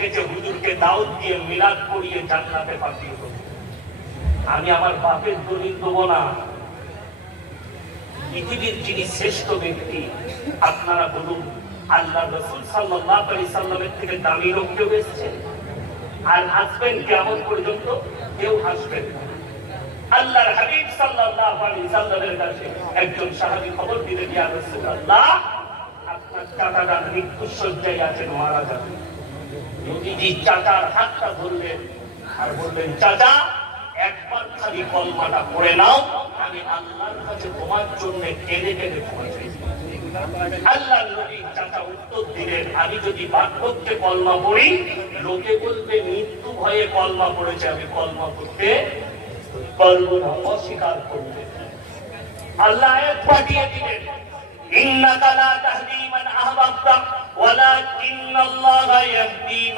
গেছে হুজুরকে দাওয়াত দিয়ে মিলাদ করিয়ে জান্নাতে পাঠিয়ে দেব। আমি আমার বাপের দলিল দেবো না। পৃথিবীর যিনি শ্রেষ্ঠ ব্যক্তি আপনারা বলুন, আল্লাহ রাসূল সাল্লাল্লাহু আলাইহি সাল্লামের থেকে দামি লোক কেউ এসেছে? আর হাসবেন কিয়ামত পর্যন্ত? কেউ হাসবেন না। আল্লাহর হাবিব সাল্লাল্লাহু আলাইহি সাল্লামের কাছে একজন সাহাবী খবর দিলেন, ইয়া রাসূলুল্লাহ, আপনার চাচাটা মৃত্যুশয্যায় আছেন, মারা যাবেন। নবীজি চাচার হাতটা ধরলেন আর বললেন, চাচা একবার খালি কলমাটা পড়ে নাও, আমি আল্লাহর কাছে তোমার জন্য কেঁদে কেঁদে ক্ষমা চাই। আল্লাহর নবী চাচা উত্তর দিলেন, আমি যদি বার্ধক্যে কলমা পড়ি, লোকে বলবে মৃত্যু ভয়ে কলমা পড়েছে, আমি কলমা পড়তে পারবো না, অস্বীকার করবে। আল্লাহ আয়াত পাঠিয়ে দিলেন, ইন্নাকা লা তাহদি মান আহবাবতা ওয়ালাকিন্নাল্লাহা ইয়াহদি